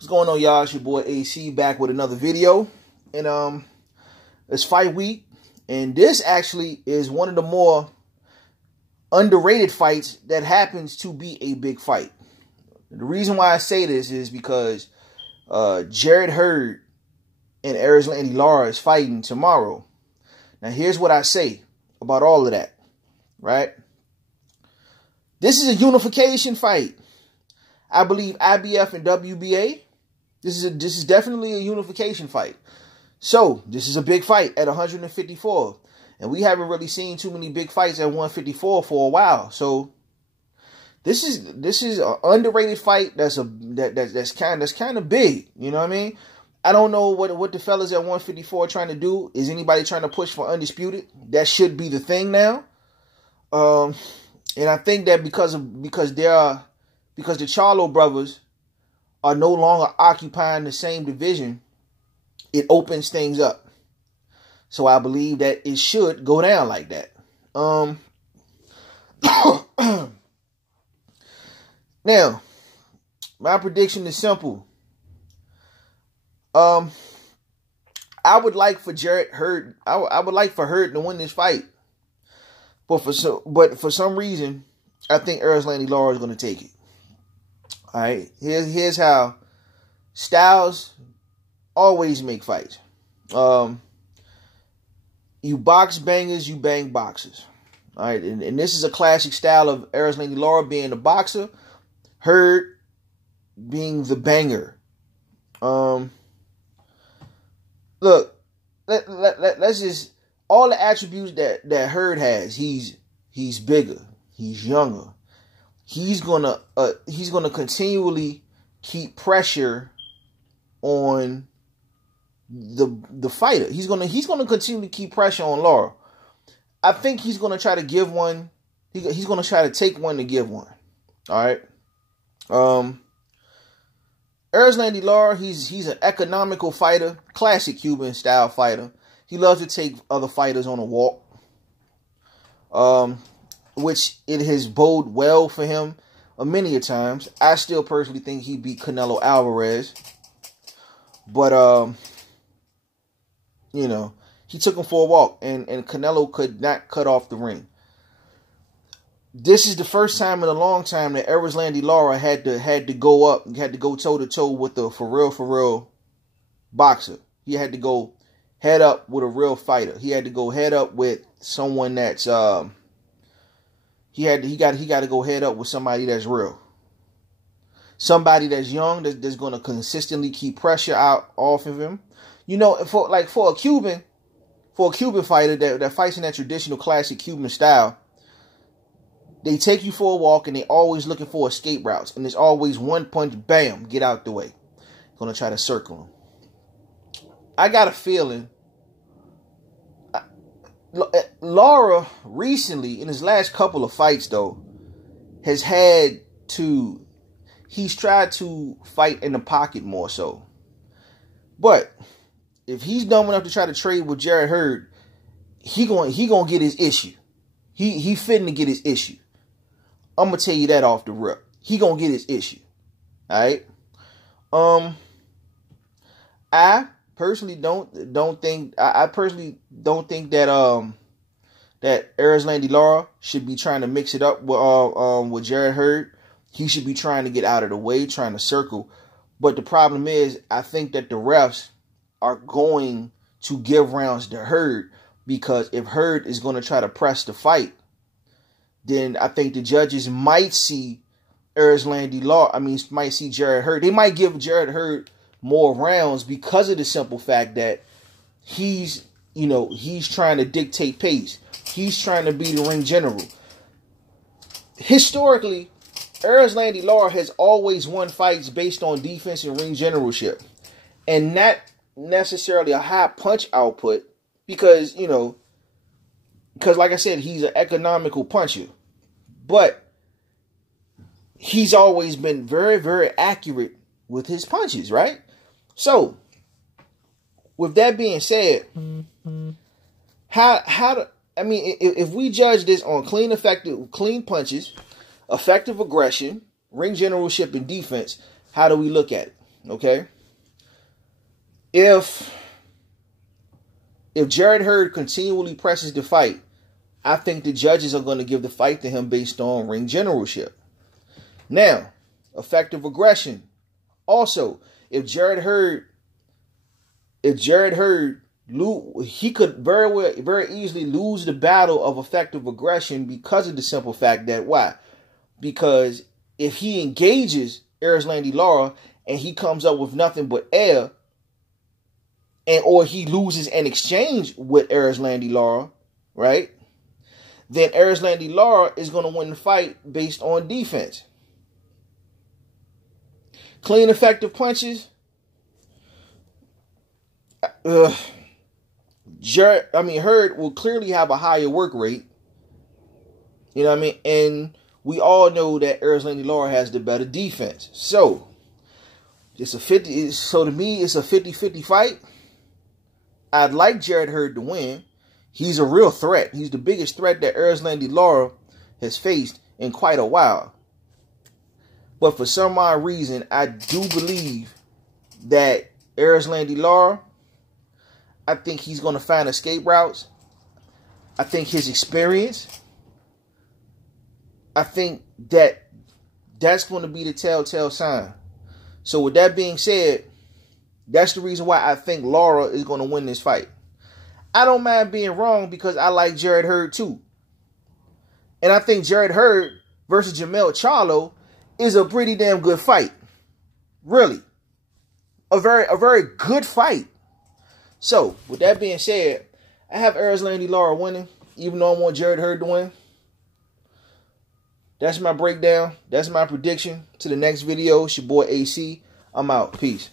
What's going on, y'all? It's your boy AC back with another video. And it's fight week, and this actually is one of the more underrated fights that happens to be a big fight. The reason why I say this is because Hurd and Lara is fighting tomorrow. Now, here's what I say about all of that, right? This is a unification fight. I believe IBF and WBA, this is definitely a unification fight. So, this is a big fight at 154. And we haven't really seen too many big fights at 154 for a while. So, this is an underrated fight that's kind of big. You know what I mean? I don't know what the fellas at 154 are trying to do. Is anybody trying to push for undisputed? That should be the thing now. And I think that because the Charlo brothers are no longer occupying the same division, it opens things up. So I believe that it should go down like that. Now, my prediction is simple. I would like for Hurd. I would like for Hurd to win this fight, but for some reason, I think Lara is going to take it. All right, here's how. Styles always make fights. You box bangers, you bang boxers. All right, and this is a classic style of Lara being the boxer, Hurd being the banger. Look, let's just, all the attributes that Hurd has. He's bigger, he's younger. He's gonna continually keep pressure on the fighter. He's gonna continually keep pressure on Lara. I think he's gonna try to give one. He's gonna try to take one to give one. All right. Lara, he's an economical fighter, classic Cuban style fighter. He loves to take other fighters on a walk. Which it has bode well for him many a times. I still personally think he beat Canelo Alvarez. But, you know, he took him for a walk, and Canelo could not cut off the ring. This is the first time in a long time that Lara had to go up, had to go toe-to-toe with a for real boxer. He had to go head up with a real fighter. He had to go head up with someone that's he got to go head up with somebody that's real. Somebody that's young, that's going to consistently keep pressure off of him. You know, for a Cuban fighter that fights in that traditional classic Cuban style, they take you for a walk and they always looking for escape routes. And there's always one punch, bam, get out the way. Going to try to circle him. I got a feeling Lara recently, in his last couple of fights, though, he's tried to fight in the pocket more so. But if he's dumb enough to try to trade with Hurd, he gonna get his issue. He fitting to get his issue. I'm gonna tell you that off the rip. He gonna get his issue. All right. I personally don't think that that Lara should be trying to mix it up with Hurd. He should be trying to get out of the way, trying to circle. But the problem is, I think that the refs are going to give rounds to Hurd, because if Hurd is going to try to press the fight, then I think the judges might see might see Hurd. They might give Hurd more rounds because of the simple fact that he's trying to dictate pace. He's trying to be the ring general. Historically, Lara has always won fights based on defense and ring generalship, and not necessarily a high punch output, because like I said, he's an economical puncher, but he's always been very, very accurate with his punches, right? So, with that being said, if we judge this on clean punches, effective aggression, ring generalship, and defense, how do we look at it? Okay. If Jarrett Hurd continually presses the fight, I think the judges are going to give the fight to him based on ring generalship. Now, effective aggression. Also, if Jarrett Hurd, he could very easily lose the battle of effective aggression because of the simple fact that why? Because if he engages Erislandy Lara and he comes up with nothing but air, or he loses an exchange with Erislandy Lara, right? Then Erislandy Lara is going to win the fight based on defense. Clean, effective punches. Hurd will clearly have a higher work rate. You know what I mean? And we all know that Erislandy Lara has the better defense. So, it's a 50. So to me, it's a 50-50 fight. I'd like Jarrett Hurd to win. He's a real threat. He's the biggest threat that Erislandy Lara has faced in quite a while. But for some odd reason, I do believe that Erislandy Lara, I think he's going to find escape routes. I think his experience, I think that's going to be the telltale sign. So with that being said, that's the reason why I think Lara is going to win this fight. I don't mind being wrong because I like Jarrett Hurd too. And I think Jarrett Hurd versus Jermell Charlo is a pretty damn good fight. Really. A very good fight. So, with that being said, I have Erislandy Lara winning, even though I want Jarrett Hurd to win. That's my breakdown. That's my prediction. To the next video, it's your boy AC. I'm out. Peace.